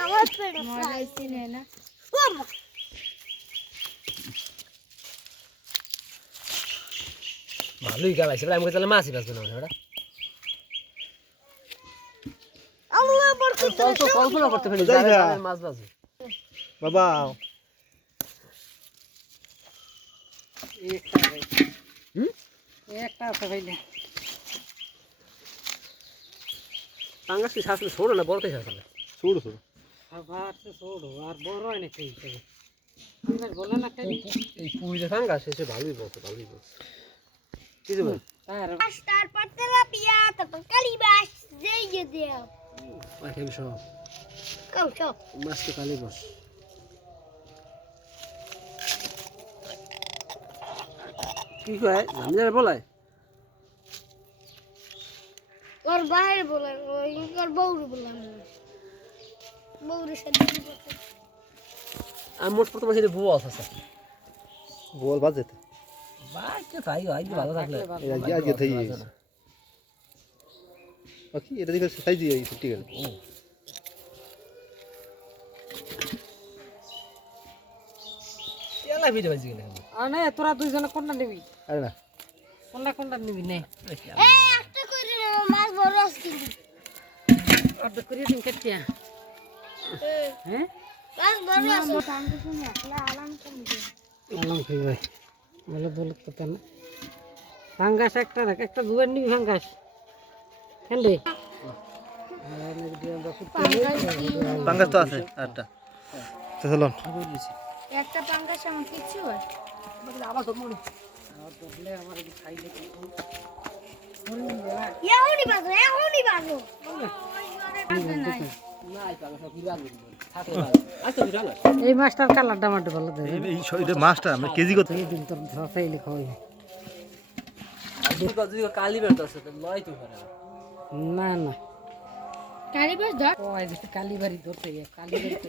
আমার পেটে মজাইছি না ভালোই গালাইছে আমি তাহলে মাছই বাঁচবে না ওটা আল্লাহ বরকত চল তো কল্পনা করতে ফেলি যাই যা। মাছ বাঁচবে বাবা একটা আছে ভাইলে পাঙ্গাস কি শাসলে ছোড়ো না বড়তে শাসলে ছোট ছোট আবার তো ছোট আর বড় হয় না সেই হিসেবে আমরা বলে না খাই এই পুইতে পাঙ্গাস এসে ভালোই বলছে কি যে বল তার তারপর তেলাপিয়া তারপর কালিবাস দিয়ে দাও আইটেম সব কম সব মাছ তো কালি বস কি কয় জামজারে বলায় ওর বাইরে বলেন ওই ওর বউরে বলেন বউরে সাথে আমি মোট প্রথম আছে বুয়া আছে বল বাজেতে বাচ্চা তাই হয় ভালো থাকলে এরা কি আজকে થઈ বাকি এটা দিকে সাইজ দিয়ে ছুটি গেল এলা ভিডিও বাজি গেলে আর না তোরা দুইজনে কোনটা নিবি আরে না কোনটা নিবি নে এই একটা করে মাছ বড় আছে অর্ধেক করে দিন কেটে হ্যাঁ মাছ বড় আছে শান্ত শুনে একলা আলাম করে আলাম খাই ভাই বলে বলে কথা না ফাঙ্গাস একটা দুবার নিবি ফাঙ্গাস কেন পাঙ্গাস তো আছে আরটা তো চলুন একটা পাঙ্গাস আমার কিছু হয় আবার সব মনে এখনই বাজো নাই পাঙ্গাস সব কি বাজবে থাকে আচ্ছা বিরা না এই মাছটার কালারটা আমাদের ভালো দেয় এই এটা মাছটা আমরা কেজি কত এই দিন তোর ধরাই লিখা হয় যদি কালি বের দছে তো লয় তো পারে না না কালিবাস ধর ওই যে কালীবাড়ি ধরতে গিয়ে কালীবাড়ি